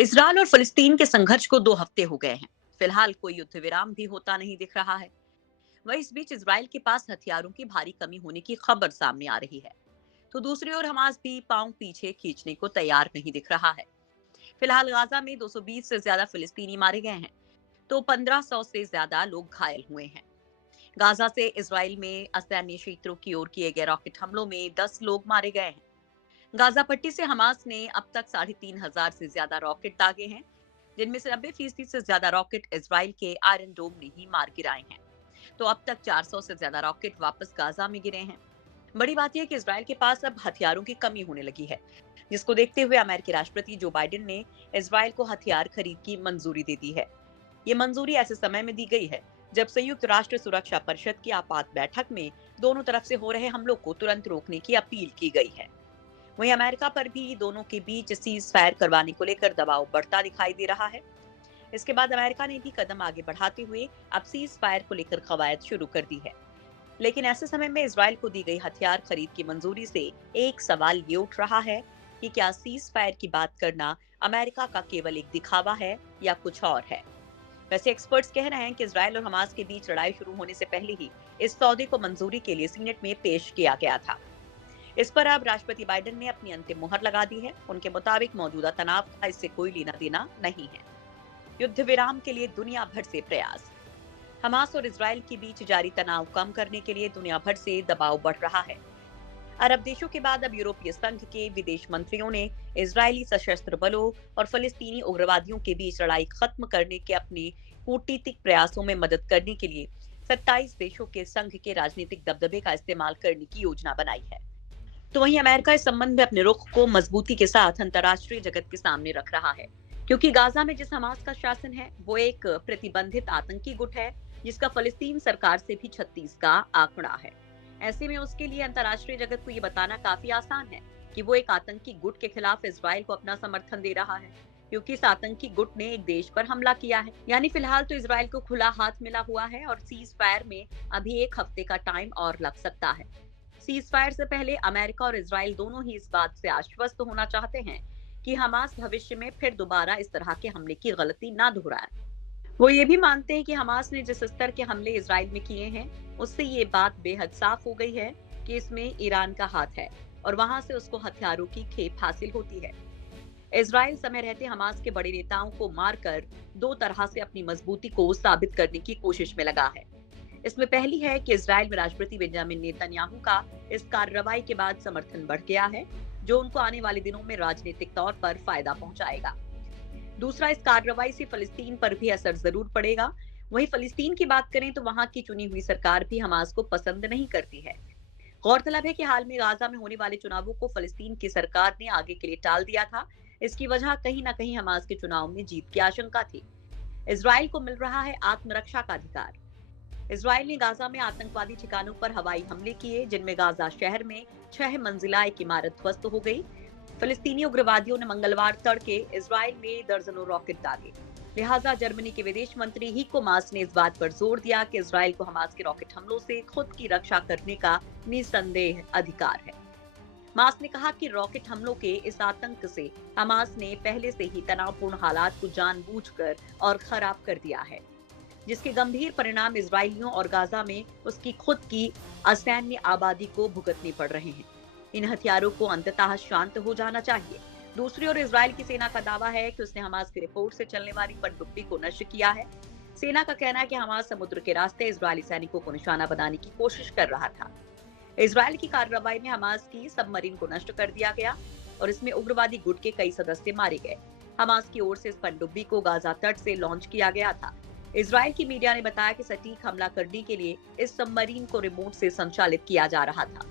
Israel और फिलिस्तीन के संघर्ष को 2 हफ्ते हो गए हैं। फिलहाल कोई युद्ध विराम भी होता नहीं दिख रहा है। वहीं इस बीच इसराइल के पास हथियारों की भारी कमी होने की खबर सामने आ रही है। तो दूसरी ओर हमास भी पांव पीछे खींचने को तैयार नहीं दिख रहा है। फिलहाल गाजा में 220 से ज्यादा फिलिस्तीनी मारे गए हैं, तो 1500 से ज्यादा लोग घायल हुए हैं। गाजा से इसराइल में असैन्य क्षेत्रों की ओर किए गए रॉकेट हमलों में 10 लोग मारे गए हैं। गाजा पट्टी से हमास ने अब तक 3500 से ज्यादा रॉकेट दागे हैं, जिनमें से 90% से ज्यादा रॉकेट इसराइल के आयरन डोम ने ही मार गिराए हैं। तो अब तक 400 से ज्यादा रॉकेट वापस गाजा में गिरे हैं। बड़ी बात यह कि इसराइल के पास अब हथियारों की कमी होने लगी है, जिसको देखते हुए अमेरिकी राष्ट्रपति जो बाइडेन ने इसराइल को हथियार खरीद की मंजूरी दे दी है। ये मंजूरी ऐसे समय में दी गई है जब संयुक्त राष्ट्र सुरक्षा परिषद की आपात बैठक में दोनों तरफ से हो रहे हमलों को तुरंत रोकने की अपील की गई है। वहीं अमेरिका पर भी दोनों के बीच सीज फायर करवाने को लेकर दबाव बढ़ता दिखाई दे रहा है। इसके बाद अमेरिका ने भी कदम आगे बढ़ाते हुए अब सीज फायर को लेकर कवायद शुरू कर दी है। लेकिन ऐसे समय में इसराइल को दी गई हथियार खरीद की मंजूरी से एक सवाल ये उठ रहा है कि क्या सीज फायर की बात करना अमेरिका का केवल एक दिखावा है या कुछ और है। वैसे एक्सपर्ट्स कह रहे हैं कि इसराइल और हमास के बीच लड़ाई शुरू होने से पहले ही इस सौदे को मंजूरी के लिए सीनेट में पेश किया गया था। इस पर अब राष्ट्रपति बाइडेन ने अपनी अंतिम मुहर लगा दी है। उनके मुताबिक मौजूदा तनाव का इससे कोई लेना देना नहीं है। युद्ध विराम के लिए दुनिया भर से प्रयास। हमास और इजराइल के बीच जारी तनाव कम करने के लिए दुनिया भर से दबाव बढ़ रहा है। अरब देशों के बाद अब यूरोपीय संघ के विदेश मंत्रियों ने इजरायली सशस्त्र बलों और फलस्तीनी उग्रवादियों के बीच लड़ाई खत्म करने के अपने कूटनीतिक प्रयासों में मदद करने के लिए 27 देशों के संघ के राजनीतिक दबदबे का इस्तेमाल करने की योजना बनाई है। तो वहीं अमेरिका इस संबंध में अपने रुख को मजबूती के साथ अंतर्राष्ट्रीय जगत के सामने रख रहा है, क्योंकि गाजा में जिस हमास का शासन है वो एक प्रतिबंधित आतंकी गुट है, जिसका फलस्तीन सरकार से भी 36 का आंकड़ा है। ऐसे में उसके लिए अंतर्राष्ट्रीय जगत को ये बताना काफी आसान है कि वो एक आतंकी गुट के खिलाफ इसराइल को अपना समर्थन दे रहा है, क्योंकि इस आतंकी गुट ने एक देश पर हमला किया है। यानी फिलहाल तो इसराइल को खुला हाथ मिला हुआ है और सीज फायर में अभी एक हफ्ते का टाइम और लग सकता है। सीज फायर से पहले अमेरिका और इजराइल दोनों ही इस बात से आश्वस्त होना चाहते हैं कि हमास भविष्य में फिर दोबारा इस तरह के हमले की गलती ना दोहराए। वो ये भी मानते हैं कि हमास ने जिस स्तर के हमले इजराइल में किए हैं, उससे ये बात बेहद साफ हो गई है कि इसमें ईरान का हाथ है और वहां से उसको हथियारों की खेप हासिल होती है। इजराइल समय रहते हमास के बड़े नेताओं को मारकर दो तरह से अपनी मजबूती को साबित करने की कोशिश में लगा है। इसमें पहली है कि इजराइल में राष्ट्रपति बेंजामिन नेतन्याहू का इस कार्रवाई के बाद समर्थन बढ़ गया है, जो उनको आने वाले दिनों में राजनीतिक तौर पर फायदा पहुंचाएगा। दूसरा, इस कार्रवाई से फलस्तीन पर भी असर जरूर पड़ेगा। वहीं फलस्तीन की बात करें तो वहां की चुनी हुई सरकार भी हमास को पसंद नहीं करती है। गौरतलब है कि हाल में गाजा में होने वाले चुनावों को फलस्तीन की सरकार ने आगे के लिए टाल दिया था। इसकी वजह कहीं न कहीं हमास के चुनाव में जीत की आशंका थी। इजराइल को मिल रहा है आत्मरक्षा का अधिकार। इजराइल ने गाजा में आतंकवादी ठिकानों पर हवाई हमले किए, जिनमें गाजा शहर में 6 मंजिला एक इमारत ध्वस्त हो गई। फिलिस्तीनी उग्रवादियों ने मंगलवार तड़के इजराइल में दर्जनों रॉकेट दागे। लिहाजा जर्मनी के विदेश मंत्री हीको मास ने इस बात पर जोर दिया कि इजराइल को हमास के रॉकेट हमलों से खुद की रक्षा करने का निसंदेह अधिकार है। मास ने कहा कि रॉकेट हमलों के इस आतंक से हमास ने पहले से ही तनावपूर्ण हालात को जानबूझकर और खराब कर दिया है, जिसके गंभीर परिणाम इजरायलियों और गाजा में उसकी खुद की असैन्य आबादी को भुगतने पड़ रहे हैं। इन हथियारों को अंततः शांत हो जाना चाहिए। दूसरी ओर इजराइल की सेना का दावा है कि उसने हमास की रिपोर्ट से चलने वाली पनडुब्बी को नष्ट किया है। सेना का कहना है कि हमास समुद्र के रास्ते इजरायली सैनिकों को निशाना बनाने की कोशिश कर रहा था। इजराइल की कार्रवाई में हमास की सबमरीन को नष्ट कर दिया गया और इसमें उग्रवादी गुट के कई सदस्य मारे गए। हमास की ओर से इस पनडुब्बी को गाजा तट से लॉन्च किया गया था। इजराइल की मीडिया ने बताया कि सटीक हमला करने के लिए इस सबमरीन को रिमोट से संचालित किया जा रहा था।